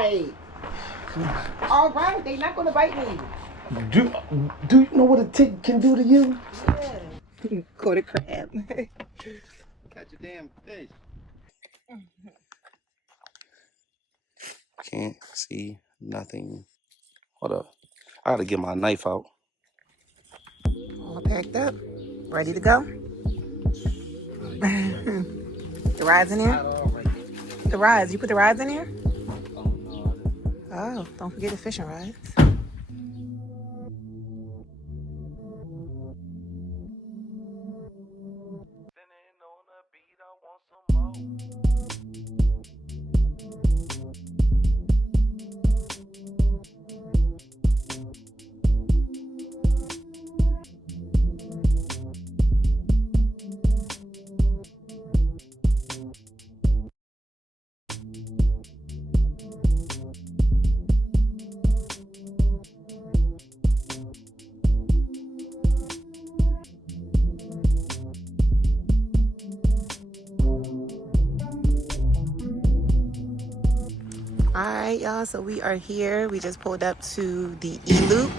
right. All right, they not gonna bite me. Do you know what a tick can do to you? Yeah. Caught a crab. Catch a damn fish. Can't see nothing. Hold up. I gotta get my knife out. All packed up, ready to go. The rides in there? The rides. You put the rides in there? Oh, don't forget the fishing rides. All right, y'all. So we are here. We just pulled up to the E-Loop.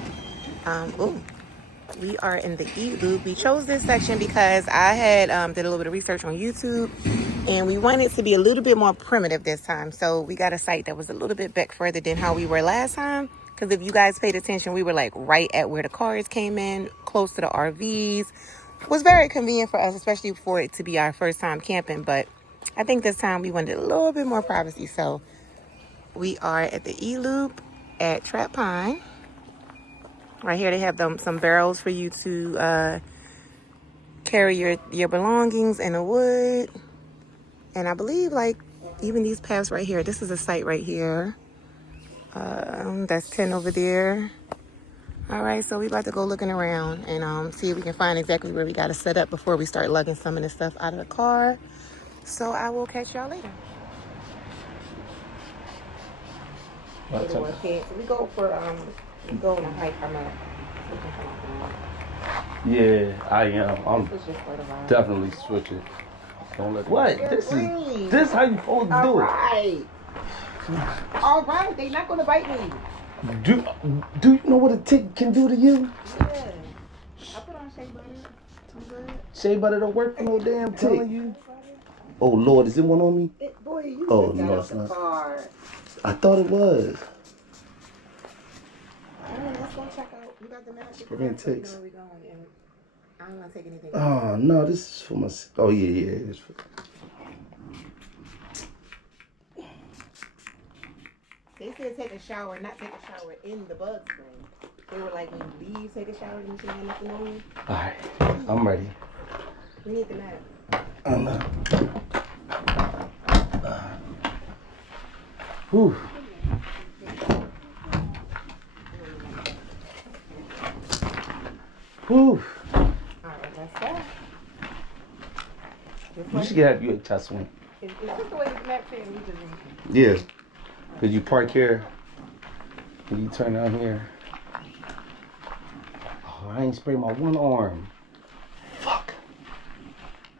We are in the E-Loop. We chose this section because I had did a little bit of research on YouTube, and we wanted to be a little bit more primitive this time. So we got a site that was a little bit back further than how we were last time. Because if you guys paid attention, we were like right at where the cars came in, close to the RVs. It was very convenient for us, especially for it to be our first time camping. But I think this time we wanted a little bit more privacy. So we are at the E-Loop at Trap Pine. Right here they have some barrels for you to carry your belongings in the wood. And I believe like even these paths right here, this is a site right here. That's 10 over there. All right, so we about to go looking around and see if we can find exactly where we got to set up before we start lugging some of this stuff out of the car. So I will catch y'all later. We go for we go on a hike. Yeah, I am. I'm definitely switching. Don't let what? This how you supposed to do it. All right, they not gonna bite me. Do you know what a tick can do to you? Yeah. I put on shea butter. Shea butter don't work for no damn tick. Oh Lord, is it one on me? Boy, you no, it's not. I thought it was. Let's go check out. We got the map. We're gonna take. Where we going, and I don't want to take anything. Oh no, this is for my. Oh yeah. It's for... They said take a shower, not take a shower in the bug spray. They were like, when you leave, take a shower, you should have nothing on. All right, I'm ready. We need the map. I'm not. Whew. Whew. Alright, let's go. You should have you a chest swing. Is this the way the map says we just read? Yeah. Cause you park here and you turn down here. Oh, I ain't sprayed my one arm. Fuck.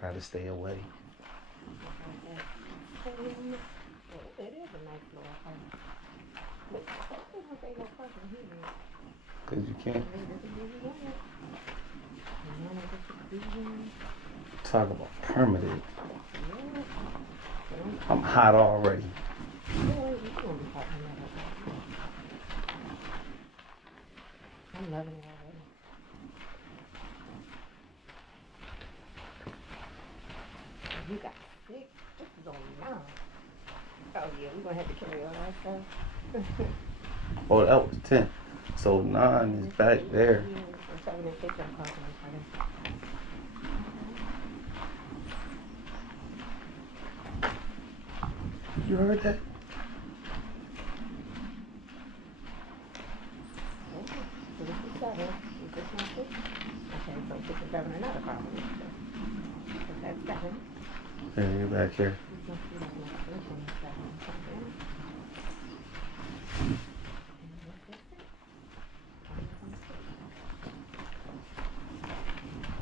I had to stay away. It is a nice little home. But I don't say no question here. Cause you can't. Talk about permitted. I'm hot already. I'm loving it already. You got sick. This is on 9. Oh yeah, we're gonna have to carry all that stuff. Oh, that was 10. So 9 is back there. You heard that? So this is 7. Is this not 6? Okay, so 6 and 7 are not a problem. So that's 7. Yeah, you're back here.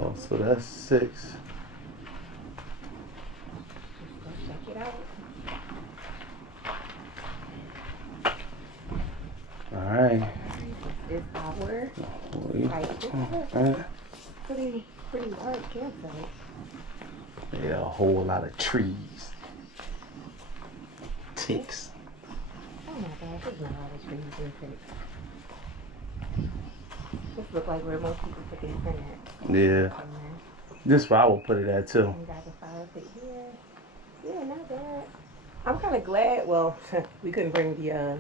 Oh, so that's 6. Check it out. Alright. It's our pretty large campsite. Yeah, a whole lot of trees. Ticks. Oh my gosh, there's not a lot of trees and ticks. This looks like where most people put their tent at. Yeah. This is where I would put it at too. We got the fire pit here. Yeah, not bad. I'm kind of glad. Well, we couldn't bring the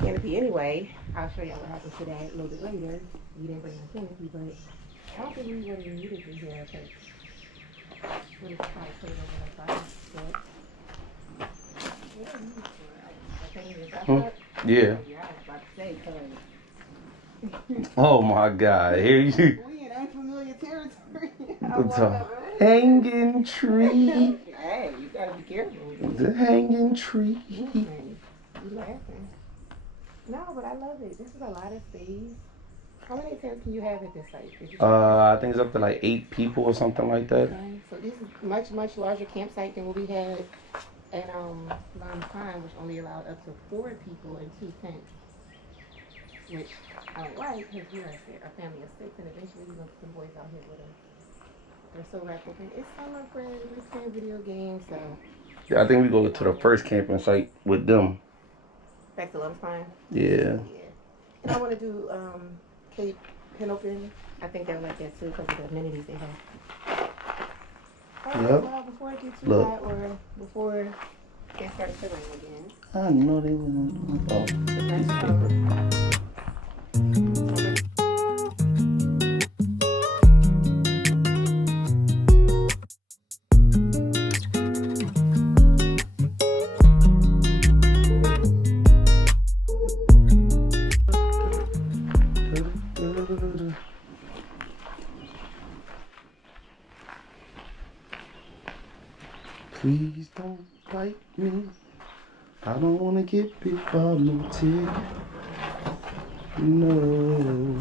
canopy anyway. I'll show y'all what happened to that a little bit later. We didn't bring the canopy, but I don't think we really needed it here because we're just trying to put it over the fire pit. Yeah. Oh my God! Here you. We in unfamiliar territory. The hanging tree. Hey, you gotta be careful. The hanging tree. You laughing? No, but I love it. This is a lot of space. How many tents can you have at this site? I think it's up to like 8 people or something like that. Okay. So this is much larger campsite than what we had at Long Pine, which only allowed up to 4 people in 2 tents. Which I don't like because we're a family of 6, and eventually we're gonna put some boys out here with us. They're so reckless. It's summer, friends. We're playing video games, so. Yeah, I think we go to the first camping site with them. Back to Long Pine. Yeah. Yeah. And I want to do Cape Hennepin. I think they'll like that too because of the amenities they have. Yep. Well, before it gets too hot or before they start filling again. I know they were. Oh. Please don't bite me. I don't want to get bit by no tick. No.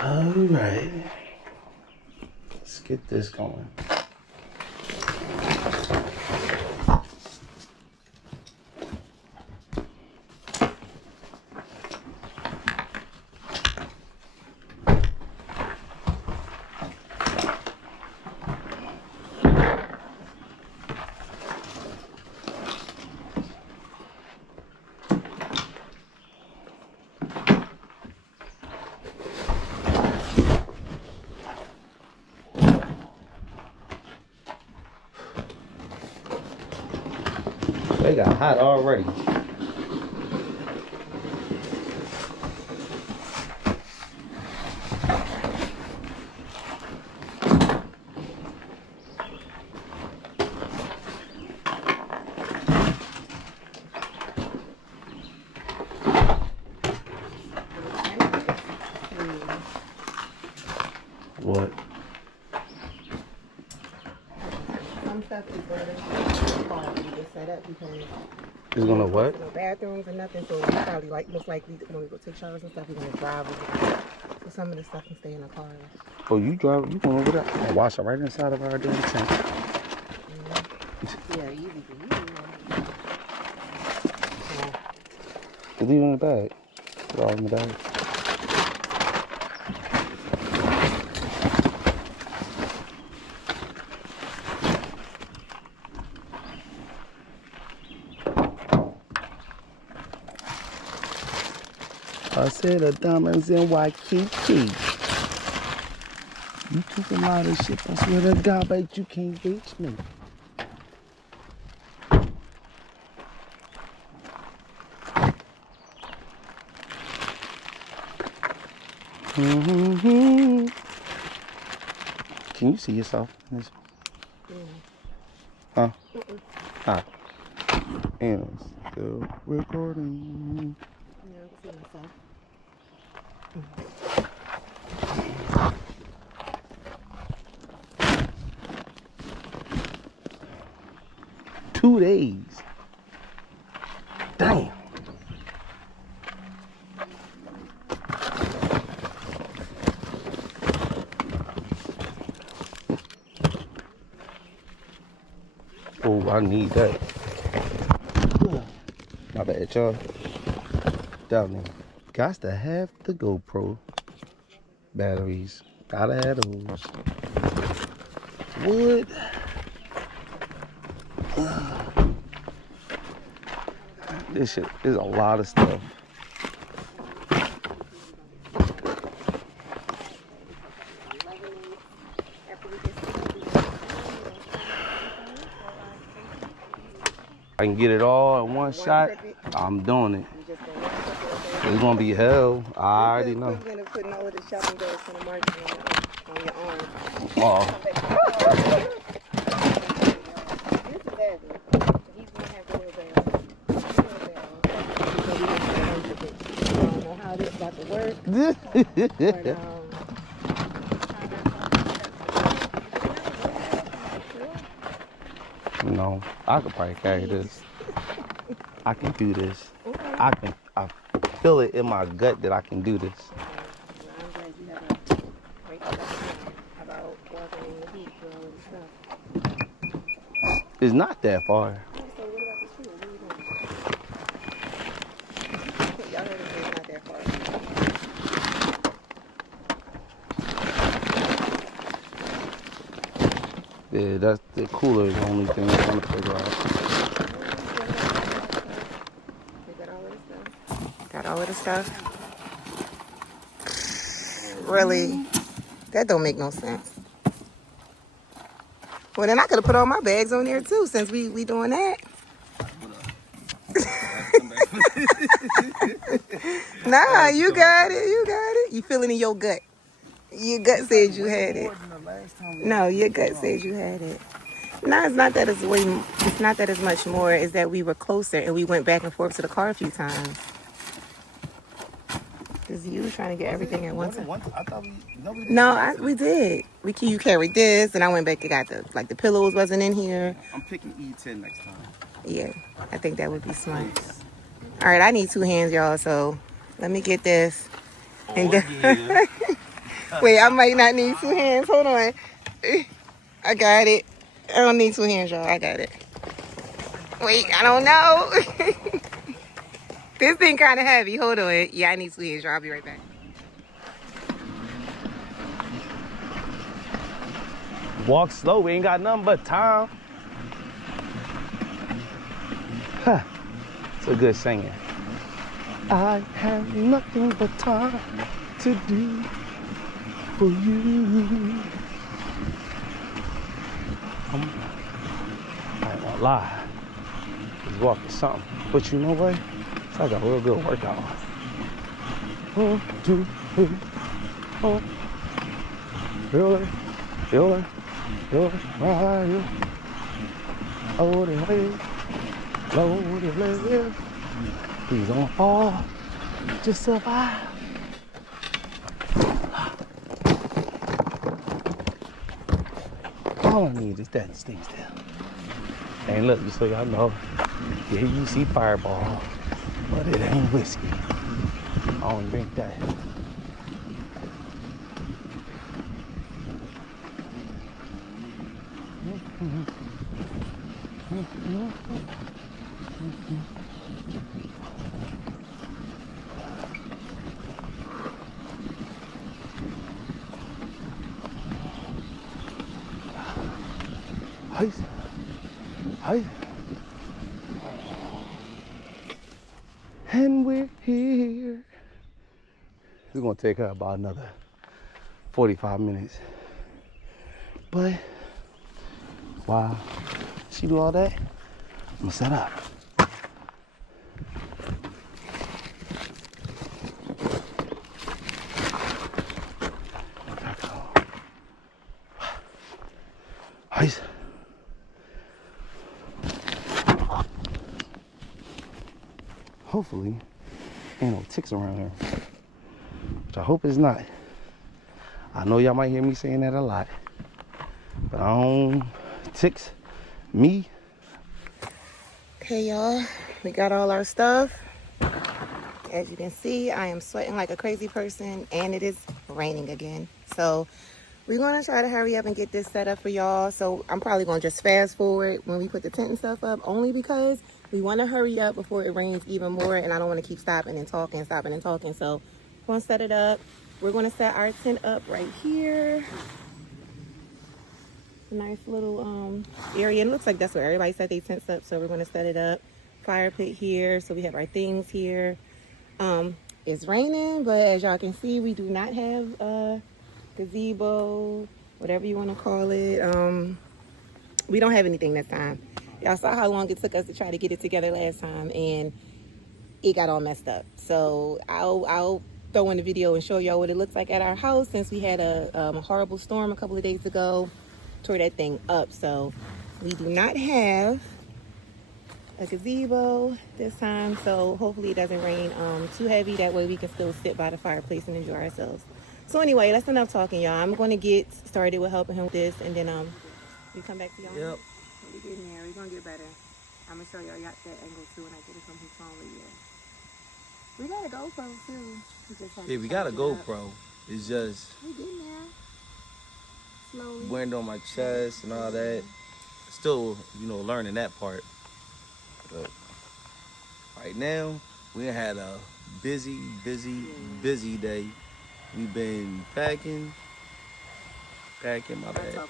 All right. Let's get this going. They got hot already. What? Some stuff is going to get set up because It's gonna what? no bathrooms and nothing, so we probably most likely when we go take showers and stuff, we're gonna drive over. So some of the stuff can stay in the car. Oh, you drive? You going over there? I'll wash it right inside of our damn tent. Yeah, easy for you. Leave it in the bag. Put it all in the bag. I said the diamonds in Waikiki. You took a lot of shit. I swear to God, but you can't reach me. Mm-hmm. Can you see yourself in this? Huh? Ah. And it's still recording. Yeah, I can see myself. 2 days. Damn. Oh, I need that. My bad, y'all. Down there. Got to have the GoPro batteries. Gotta have those. Wood. This shit is a lot of stuff. I can get it all in one shot, I'm doing it. It's gonna be hell. I already know. Putting all of the shopping bags on the market on your arm. Oh. This is heavy. He's gonna have to little bag. I don't know how this is about to work. No, I could probably carry this. I can do this. I feel it in my gut that I can do this. I'm glad you haven't about walking in the heat for all this stuff. It's not that far. So what about the school? What are you doing? Y'all heard it say it's not that far. Yeah, that's the cooler is the only thing I'm trying to figure out. Got all of the stuff. Really? That don't make no sense. Well, then I could have put all my bags on there too, since we doing that. Nah, you got it. You got it. You feeling in your gut. Your gut says you had it. No, your gut says you had it. No, it's not that it's not that it's much more. It's that we were closer and we went back and forth to the car a few times. Cause you were trying to get everything at once. I thought we did. You carried this, and I went back and got the pillows wasn't in here. I'm picking E10 next time. Yeah, I think that would be smart. All right, I need 2 hands, y'all. So let me get this. And yeah. wait, I might not need 2 hands. Hold on. I got it. I don't need 2 hands, y'all. I got it. Wait, I don't know. This thing kind of heavy. Hold on. Yeah, I need 2 hands, y'all. I'll be right back. Walk slow. We ain't got nothing but time. Huh. It's a good singing. I have nothing but time to do for you. I ain't gonna lie. This walk is something. But you know what? It's like a real good workout. 1, 2, 3, 4. Feel it. Right here. Oh, the way. Low the leg. Please don't fall. Just survive. All I need is that to stay still. And look, just so y'all know, yeah, you see Fireball, but it ain't whiskey. I don't drink that. Hi. And we're here. It's gonna take her about another 45 minutes. But while she do all that, I'm gonna set up. Ice. Hopefully, ain't no ticks around here. Which I hope it's not. I know y'all might hear me saying that a lot. But I don't ticks me Okay, y'all, we got all our stuff. As you can see, I am sweating like a crazy person, and it is raining again. So we're gonna try to hurry up and get this set up for y'all. So I'm probably gonna just fast forward when we put the tent and stuff up, only because we want to hurry up before it rains even more, and I don't want to keep stopping and talking. So we're gonna set it up. We're gonna set our tent up right here. A nice little area. And it looks like that's where everybody set their tents up. So we're gonna set it up. Fire pit here. So we have our things here. It's raining, but as y'all can see, we do not have a gazebo, whatever you want to call it. We don't have anything this time. Y'all saw how long it took us to try to get it together last time, and it got all messed up. So I'll throw in the video and show y'all what it looks like at our house, since we had a horrible storm a couple of days ago, tore that thing up. So we do not have a gazebo this time, so hopefully it doesn't rain too heavy. That way we can still sit by the fireplace and enjoy ourselves. So anyway, that's enough talking, y'all. I'm going to get started with helping him with this, and then we come back to y'all. Yep. We get in there, we're going to get better. I'm going to show y'all that angle too when I get it from his phone later. We got a GoPro too. Yeah, we got a GoPro. It's just we getting there. Slowly. wearing it on my chest and all that. Still, learning that part. But right now, we had a busy day. We've been packing, my bad. Yeah,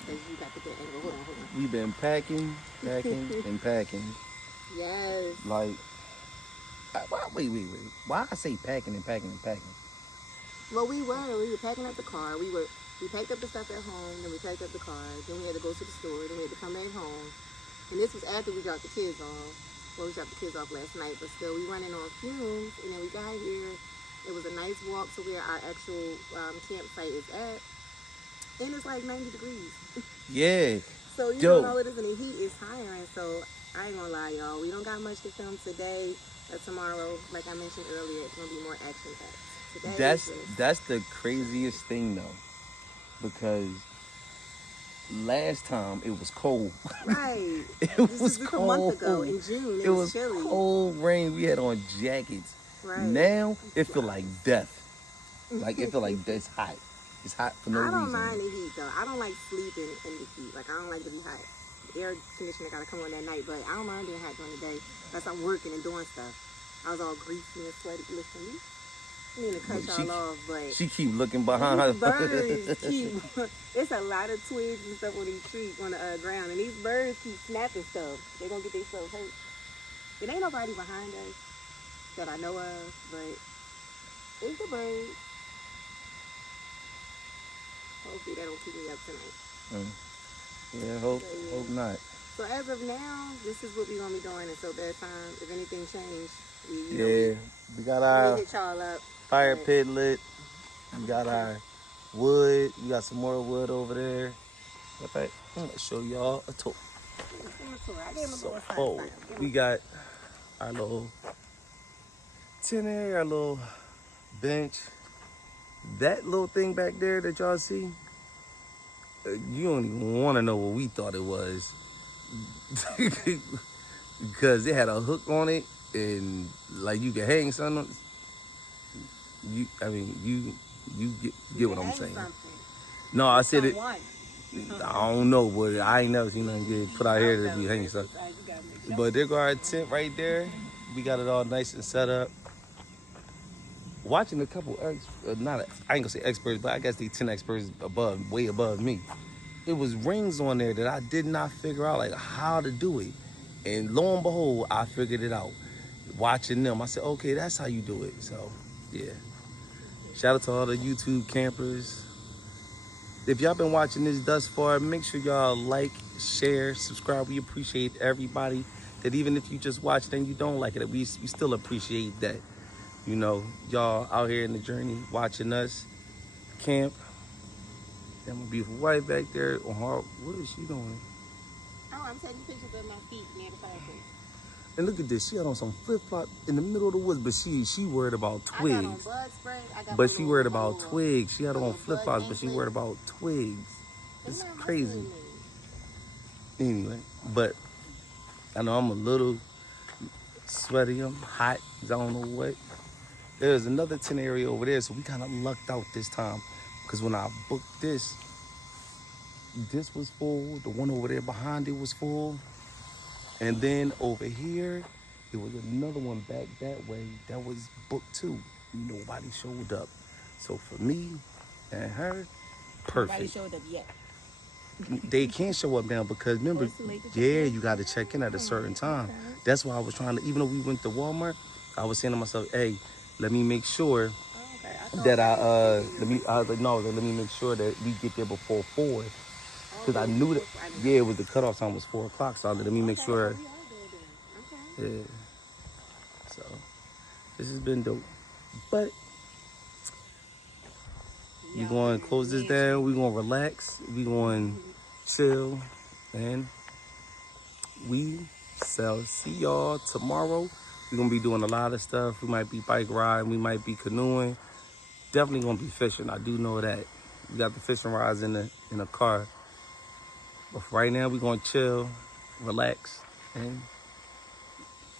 because you got the good angle. Hold on. We've been packing, and packing. Yes. Like, wait. Why I say packing and packing? Well, we were packing up the car. We packed up the stuff at home, then we packed up the car. Then we had to go to the store. Then we had to come back home. And this was after we dropped the kids off. Well, we dropped the kids off last night, but still, we running on fumes. And then we got here. It was a nice walk to where our actual campsite is at. And it's like 90 degrees. Yeah. So you don't know it is, and the heat is tiring. So I ain't gonna lie, y'all. We don't got much to film today or tomorrow. Like I mentioned earlier, it's gonna be more action packed. That's the craziest thing though, because last time it was cold. Right. It was cold. A month ago in June. It was chilly. Cold rain. We had on jackets. Right. Now it feel like death. Like it feel like it's hot. It's hot for no reason. I don't mind the heat though. I don't like sleeping in the heat. Like I don't like to be hot. The air conditioner gotta come on at night, but I don't mind being hot during the day unless I'm working and doing stuff. I was all greasy and sweaty. Listen, I mean to cut y'all off, but she keep looking behind her. Birds keep. It's a lot of twigs and stuff on these trees on the ground, and these birds keep snapping stuff. They gonna get themselves hurt. It ain't nobody behind us that I know of, but it's the birds. Hopefully they don't keep me up tonight. Yeah, hope not. So as of now, this is what we're gonna be doing until bedtime. If anything changed, we got our hit y'all up. Fire pit lit. We got our wood. We got some more wood over there. In fact, I'm gonna show y'all a tour. We got our little tent area, our little bench. That little thing back there that y'all see, you don't even want to know what we thought it was. Because it had a hook on it, and like you can hang something. You get what I'm saying. Something. No, I said it. I don't know, but I ain't never seen nothing get put out here to be hanging something. But there go our tent right there. We got it all nice and set up. Watching a couple I ain't gonna say experts, but I guess they 10 experts way above me. It was rings on there that I did not figure out like how to do it. And lo and behold, I figured it out. Watching them, I said, okay, that's how you do it. So, yeah. Shout out to all the YouTube campers. If y'all been watching this thus far, make sure y'all like, share, subscribe. We appreciate everybody. That even if you just watch it and you don't like it, we still appreciate that. You know, y'all out here in the journey watching us camp. Got my beautiful wife back there on her. What is she doing? Oh, I'm taking pictures of my feet near the fireplace. And look at this. She had on some flip-flop in the middle of the woods, but she worried about twigs. I got on bud spray. But she worried about twigs. She had on flip-flops, but she worried about twigs. It's crazy. Anyway, but I know I'm a little sweaty, I'm hot, 'cause I don't know what. There's another tent area over there, so we kind of lucked out this time. Because when I booked this was full. The one over there behind it was full. And then over here, there was another one back that way that was booked too. Nobody showed up. So for me and her, Nobody perfect. showed up yet. They can't show up now because remember, it's too late to check yeah, in? you got to check in at a certain time. Okay. That's why I was trying to, even though we went to Walmart, I was saying to myself, hey, let me make sure Okay. I thought that I was like, no, let me make sure that we get there before 4. Because I knew that, yeah, it was the cutoff time was 4 o'clock. So I let me make sure, we are good then. Okay. yeah. So this has been dope. But we going to close this down. We going to relax. We going to chill. And we shall see y'all tomorrow. We're going to be doing a lot of stuff. We might be bike riding. We might be canoeing. Definitely going to be fishing. I do know that. We got the fishing rods in the car. But for right now, we're going to chill, relax, and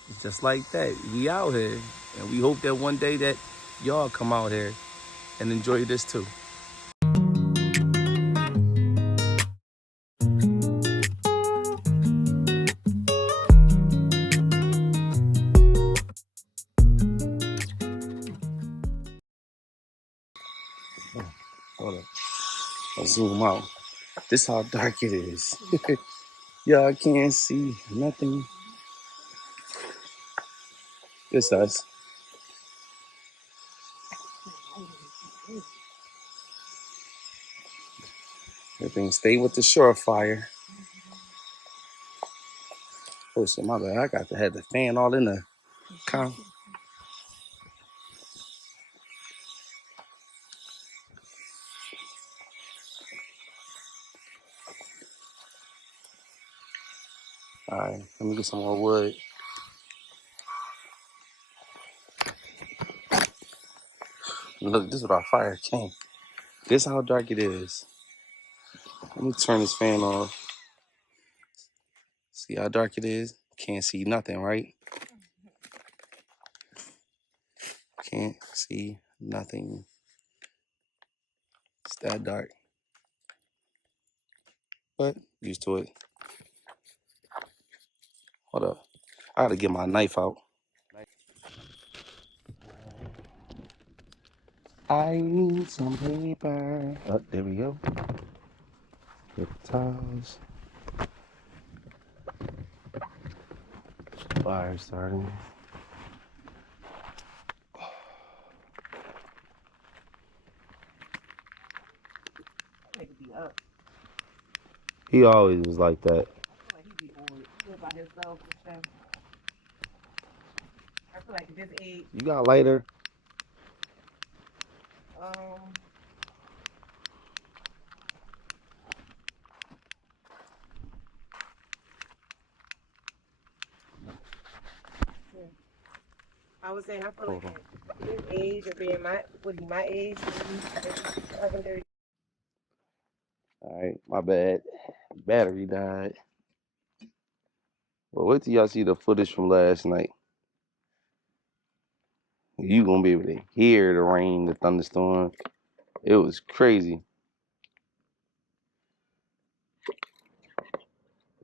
it's just like that. We out here. And we hope that one day that y'all come out here and enjoy this too. Hold up. I'll zoom out. This how dark it is. Y'all can't see nothing. It's us. Everything stay with the surefire. Oh shit, my bad. I got to have the fan all in the con. All right, let me get some more wood. Look, this is what our fire came. This how dark it is. Let me turn this fan off. See how dark it is? Can't see nothing, right? Can't see nothing. It's that dark. But used to it. Hold up. I gotta get my knife out. I need some paper. Oh, there we go. Get the towels. Fire starting. He always was like that. I feel like he'd be bored. He live by himself and stuff. I feel like at this age, You got lighter? um, yeah. I was saying I feel like at his age or being my age, 11, 30. All right, my bad. Battery died. Well, wait till y'all see the footage from last night. You gonna be able to hear the rain, the thunderstorm. It was crazy.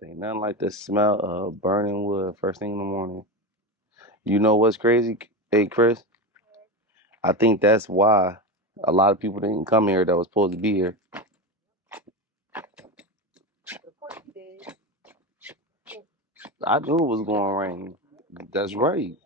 Ain't nothing like the smell of burning wood first thing in the morning. You know what's crazy? Hey, Chris, I think that's why a lot of people didn't come here that was supposed to be here. Of course he did. I knew it was going to rain. That's right.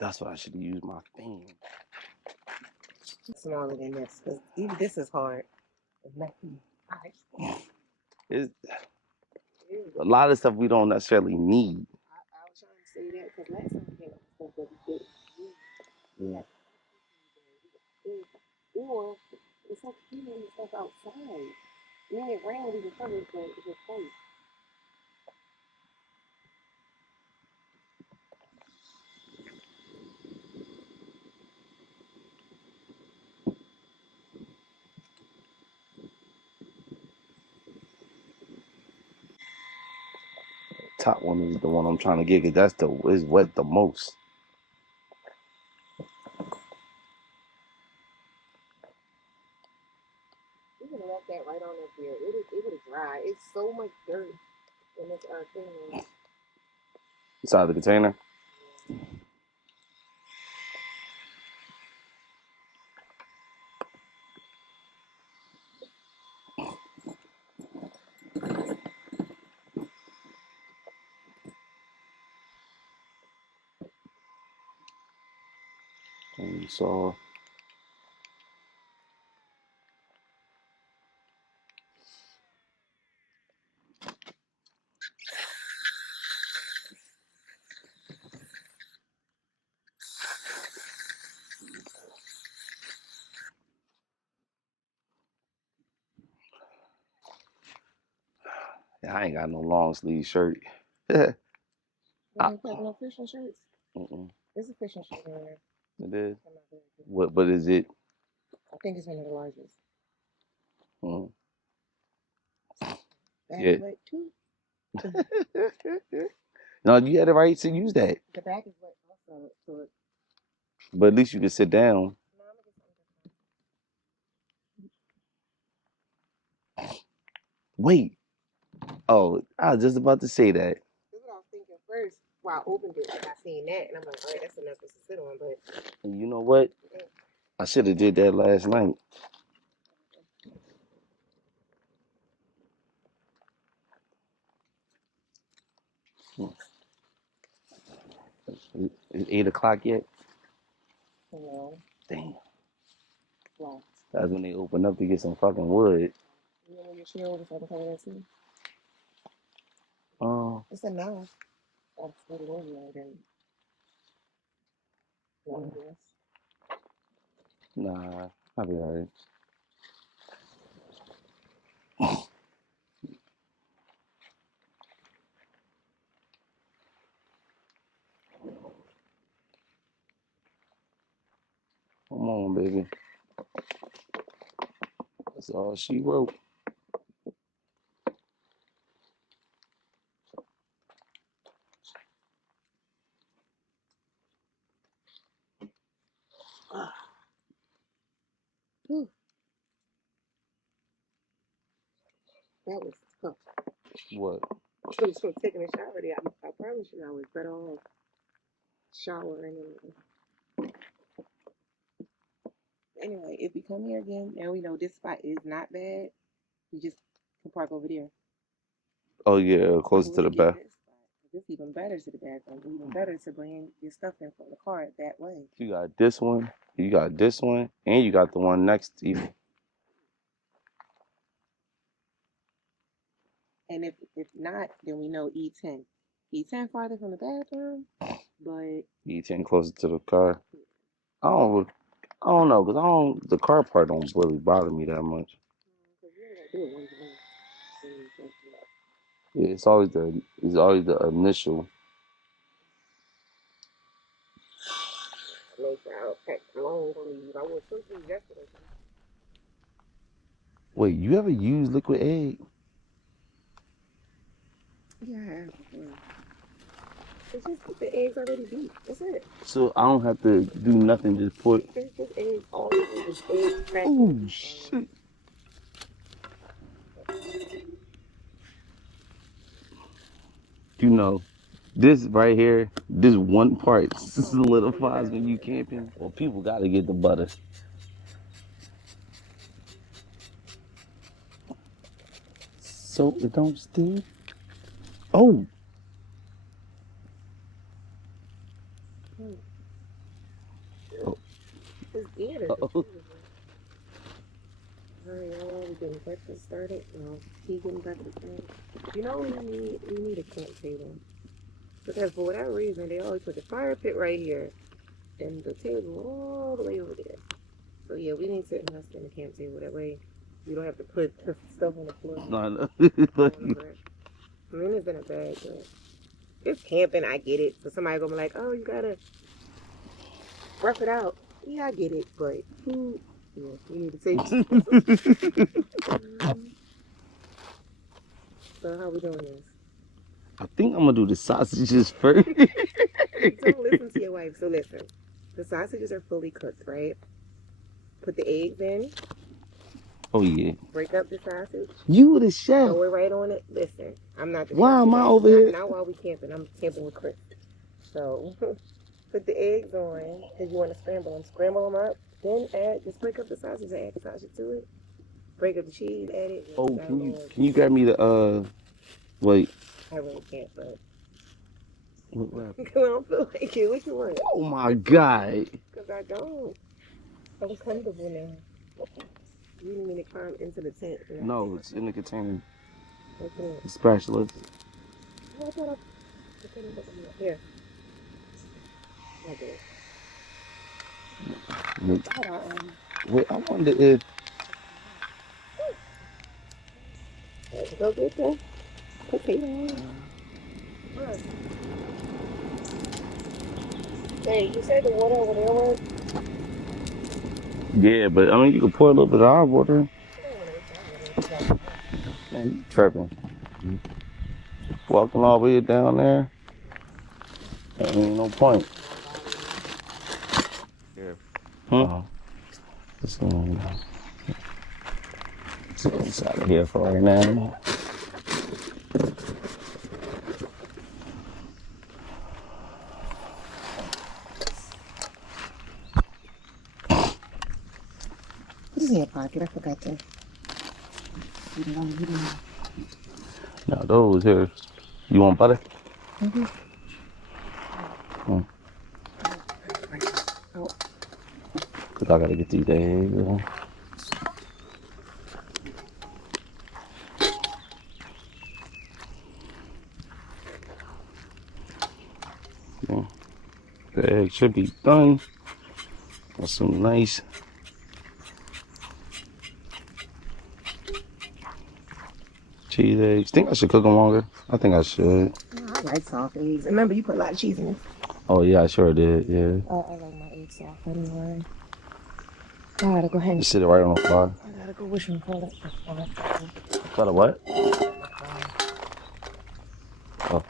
That's what I should have used my fan. Smaller than this, because even this is hard. It's a lot of stuff we don't necessarily need. I was trying to say that because last time we had stuff that we didn't need. Yeah. Or it's like keeping stuff outside. I mean, it rained, we can cover it, but it was cold. top one is the one I'm trying to get because that's is wet the most. You can left that right on up there. It would have dry. It's so much dirt in this thing. Inside the container. And so I ain't got no long sleeve shirt. You ain't got no fishing shirts? There's a fishing shirt in there. It is. What? But is it? I think it's one of the largest. Yeah. Wet too. No, you had the right to use that. The back is wet also. So But at least you can sit down. Wait. Oh, I was just about to say that. That's what I was thinking first. While I opened it, like I seen that, and I'm like, all right, that's enough to sit on. But And you know what? I should have did that last night. It's 8 o'clock yet? no. Damn. Wow. That's when they open up to get some fucking wood. You know your shield was like cover that too? Oh. It's enough. I'll split it over then. Nah, I'll be alright. Come on, baby. That's all she wrote. That was tough. What? So taking a shower there, I promise you I was better off showering. Anyway, if we come here again, now we know this spot is not bad. We just can park over there. Oh, yeah, closer to the back. It's even better to the bathroom. Even better to bring your stuff in from the car that way. You got this one, you got this one, and you got the one next to you. And if not, then we know E10. E10 farther from the bathroom, but E10 closer to the car. I don't know, cause the car part don't really bother me that much. Yeah, it's always the initial. Wait, you ever use liquid egg? Yeah, I have before. It's just the eggs already beat. That's it. So I don't have to do nothing, just put. It's just eggs. All it is eggs. Oh shit! You know, this right here, this one part solidifies when you camping. Well, people gotta get the butter. So it don't steam. Oh. Oh. It's good. Uh-oh. Alright, y'all, we're getting breakfast started. Tea getting breakfast started. You know what we need? We need a camp table. Because for whatever reason, they always put the fire pit right here and the table all the way over there. So yeah, we need to invest in a camp table. That way you don't have to put stuff on the floor. No. I mean, it's in a bag, but it's camping. I get it. So somebody gonna be like, "Oh, you gotta rough it out." Yeah, I get it, but food, yeah, we need to take. So how we doing this? I think I'm gonna do the sausages first. Don't listen to your wife. So listen, the sausages are fully cooked, right? Put the eggs in. Oh yeah. Break up the sausage. You the chef. Throw it right on it. Listen, I'm not the chef Why am I today. over here? Not while we camping. I'm camping with Chris. So put the eggs on because you want to scramble them. Scramble them up. Then just break up the sausage and add the sausage to it. Break up the cheese, add it. Oh, Got a little, can you grab me the wait. I really can't, but What I don't feel like it. What you want? Oh my god. Because I don't. I'm comfortable now. You need me to climb into the tent. No, it's in the container. Okay. The spatula. Oh, I thought I put it here. Okay. Wait, I wonder if Let's go get the potato. Hey, you said the water over there was? yeah, but I mean you can pour a little bit of hot water. Man, you tripping. Walking all the way down there. Ain't no point. Here. Huh? So it's out of here for right now. What is in your pocket? I forgot to. Now those here. You want butter? Mm-hmm. Cause I gotta get these eggs. Yeah. The egg should be done. Got some nice cheese eggs. Think I should cook them longer? I think I should. I like soft eggs. Remember, you put a lot of cheese in it. Oh yeah, I sure did. Yeah. I like my eggs soft anyway. I gotta go ahead and Just sit it right on the fire. I gotta go wish him for that. Got a what? Oh.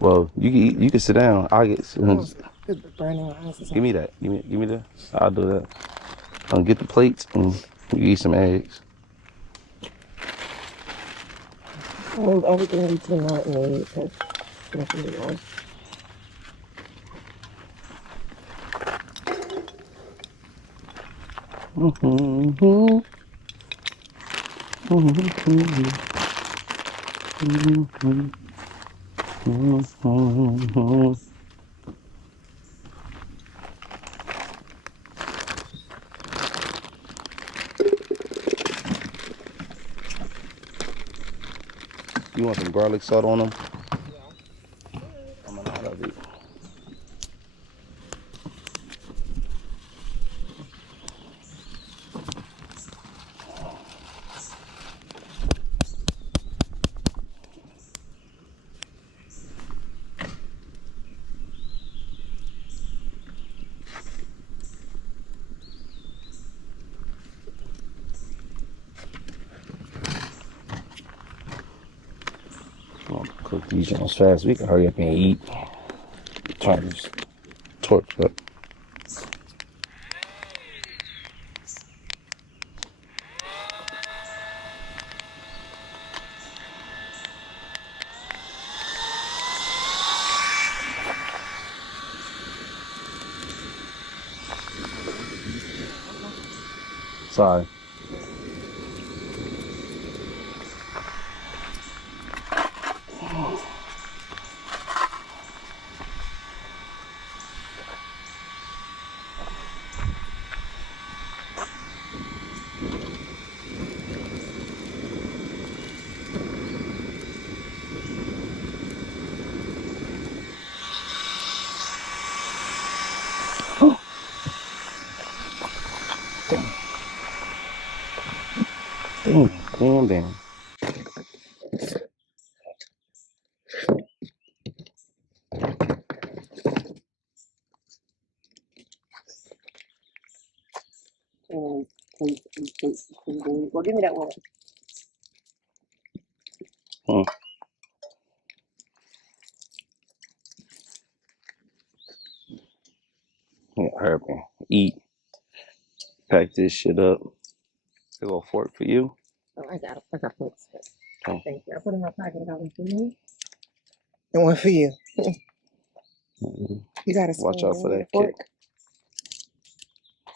Well, you can sit down. I'll get. Give me that. Give me that. I'll do that. Get the plates and you eat some eggs. Everything we do not need because nothing to do. You want some garlic salt on them? I'm gonna have it. I'll cook these as fast as we can hurry up and eat. Trying to just torch up. Sorry. Calm down. Well, give me that one. Yeah, hurry up and eat. Pack this shit up. A little fork for you. Oh, I got it. I got forks. Oh. Thank you. I put in my pocket. I got one for you. And one for you. You got a spoon. Watch out for that fork. kick.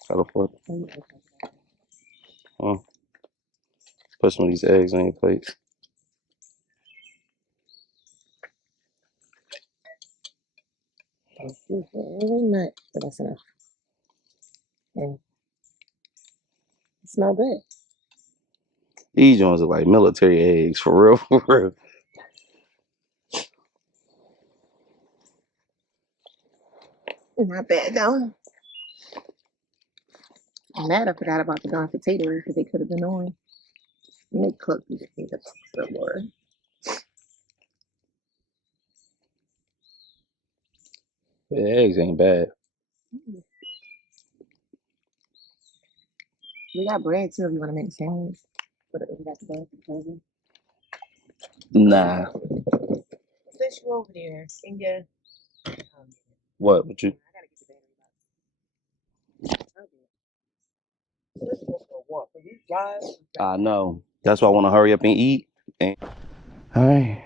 Got a fork. Put some of these eggs on your plate. Really much, but that's enough. And it smells good. These ones are like military eggs, for real, for real. Not bad, though. I'm mad I forgot about the darn potatoes because they could have been on. And they cooked. You just need to cook some more. The eggs ain't bad. We got bread too if you want to make a sandwich. But we got the bread for the Nah. Since you over there, and yeah. What? What you? I gotta get the battery box. I know. That's why I want to hurry up and eat. All right.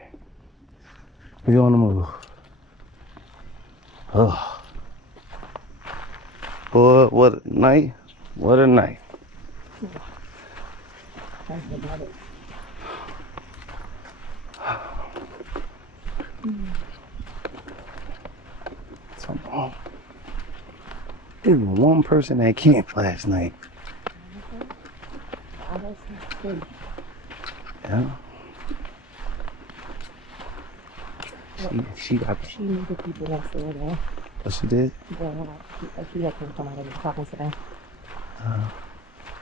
We on the move. Oh. Boy, what a night. What a night. That's about it. There was one person that camped last night. Yeah. She got. She knew the people next door though. What she did? Yeah, she had to come out of the talking today.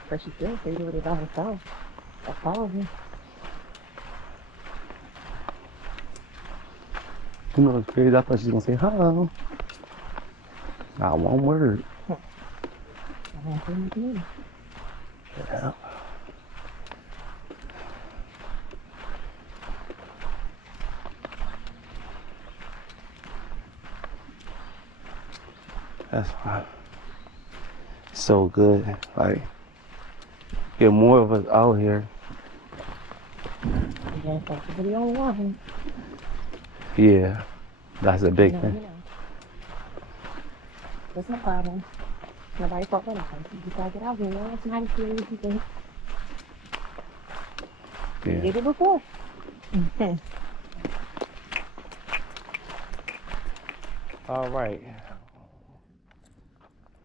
But she still stayed over there by herself. That's all of her. You know what's crazy? I thought she was gonna say hello. Not one word. Yeah. That's fine. So good. Like, get more of us out here. Yeah, that's the only one. Yeah, that's a big thing. You know. That's no problem. Nobody fought with us. You just gotta get out here. It's not as serious as you think. Yeah. You did it before. All right.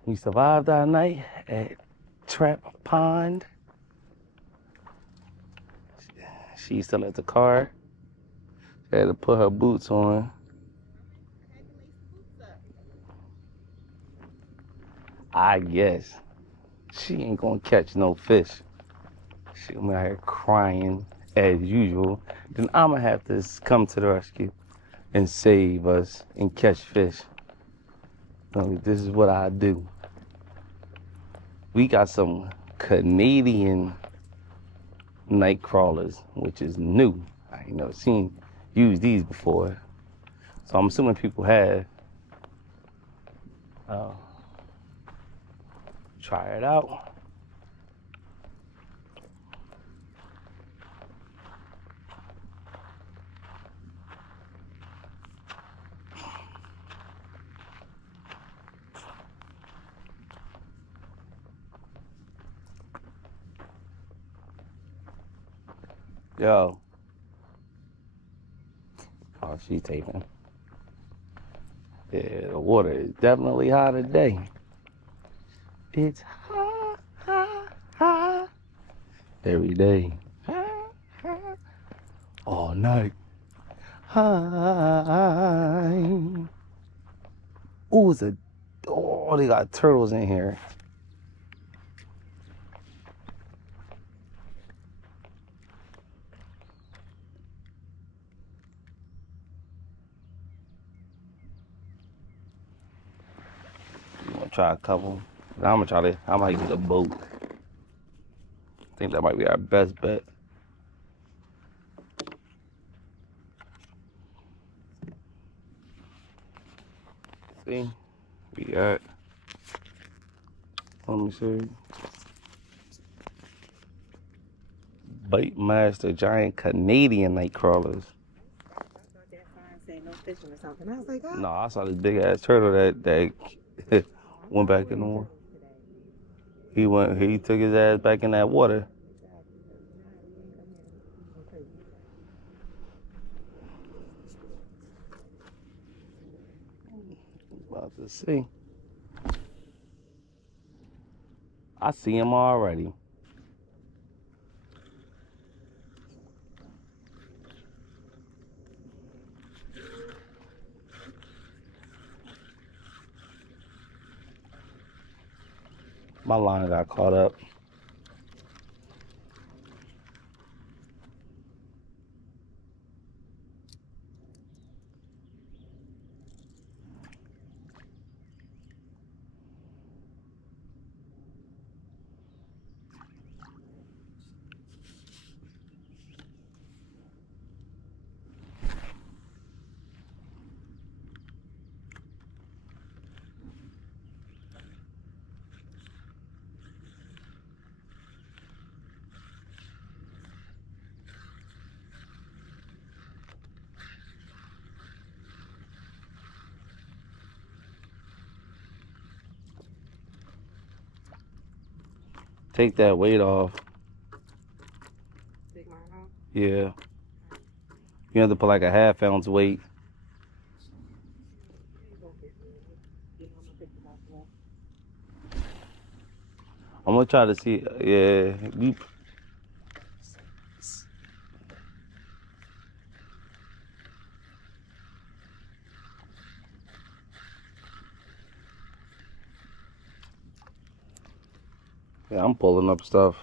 We survived our night at Trap Pond. She's still at the car. She had to put her boots on. I guess she ain't gonna catch no fish. She gonna be out here crying as usual. Then I'ma have to come to the rescue and save us and catch fish. So this is what I do. We got some Canadian night crawlers, which is new. I ain't never used these before. So I'm assuming people have. Try it out. Yo. Oh, she's taping. Yeah, the water is definitely hot today. It's hot, hot, hot. Every day. Hot, hot. All night. Hi. Ooh, they got turtles in here. You wanna try a couple? I might get a boat. think that might be our best bet. See, we got, let me see. Bait Master Giant Canadian night crawlers. I thought that sign said no fishing or something. I was like, oh. No, I saw this big ass turtle that went back in the water. He took his ass back in that water. About to see. I see him already. My line got caught up. Take that weight off. Take mine off? Yeah. You have to put like a half-ounce weight. I'm gonna try to see. Yeah. Yeah, I'm pulling up stuff.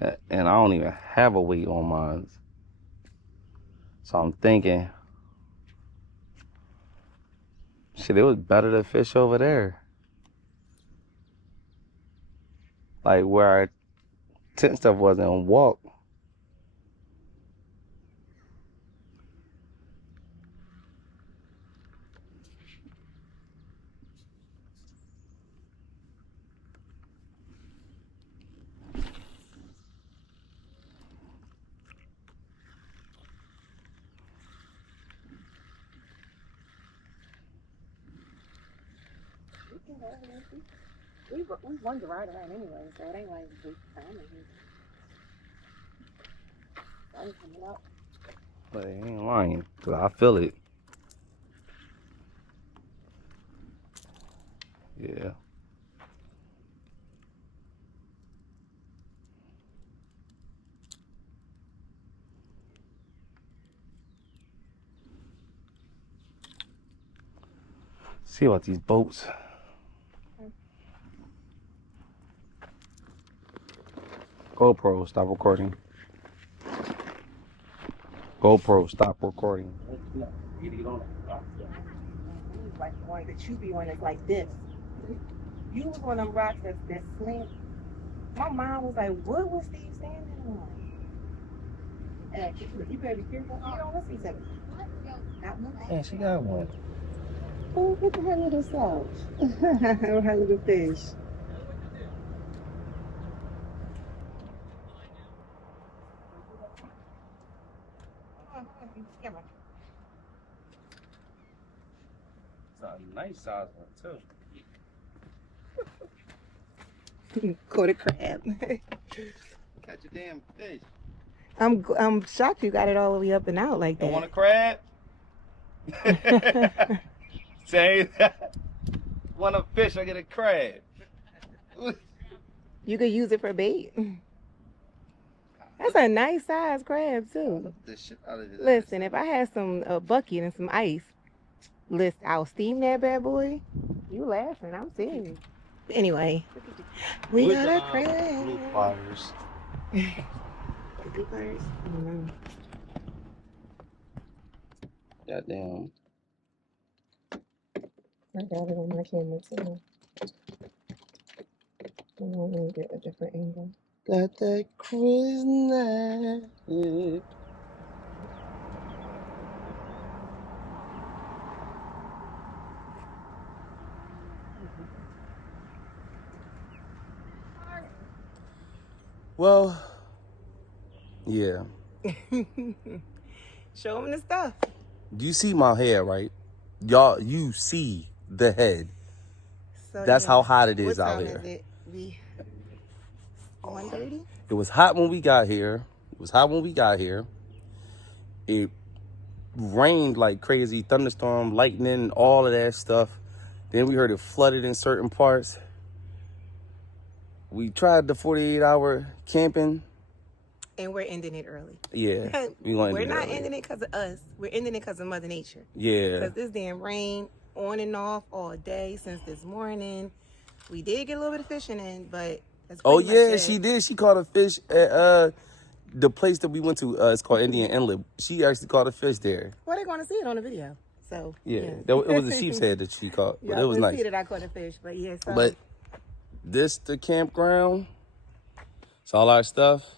And I don't even have a weight on mine. So I'm thinking, shit, it was better to fish over there. Like where our tent stuff was and walk. We wanted to ride around anyway, so it ain't like we time here. I'm coming up. But it ain't lying, cause I feel it. Yeah. See about these boats. GoPro, stop recording. GoPro, stop recording. Like the one that you be on is like this. You was on them rocks that slant. My mom was like, what was Steve standing on? And you better be careful. You don't listen to me. Not one. Yeah, she got one. Oh, look at her little self. Her little fish. Camera. It's a nice size one too. Caught a crab. Catch a damn fish. I'm shocked you got it all the way up and out like that. You want a crab? Say that. Want a fish, I get a crab. You could use it for bait. That's a nice size crab too. The shit out of it. Listen, if I had some bucket and some ice, listen, I'll steam that bad boy. You laughing? I'm serious. Anyway, we got a crab. Blue pliers. Blue pliers? I don't know. Goddamn. I got it on my camera too. I want to get a different angle. Got that Christmas. Well, yeah. Show them the stuff. You see my hair, right? Y'all, you see the head. So That's yeah. how hot it is What out time here. is it? 1:30? It was hot when we got here. It rained like crazy, thunderstorm, lightning, all of that stuff. Then we heard it flooded in certain parts. We tried the 48-hour camping. And we're ending it early. Yeah, we're not ending it because of us. We're ending it because of Mother Nature. Yeah. Because this damn rain on and off all day since this morning. We did get a little bit of fishing in, but that's pretty much it. She did. She caught a fish at the place that we went to. It's called Indian Inlet. She actually caught a fish there. Well, they're going to see it on the video. So Yeah. It was a sheep's head that she caught, but it was nice. See that I caught a fish, but yeah. So. But this the campground. It's all our stuff.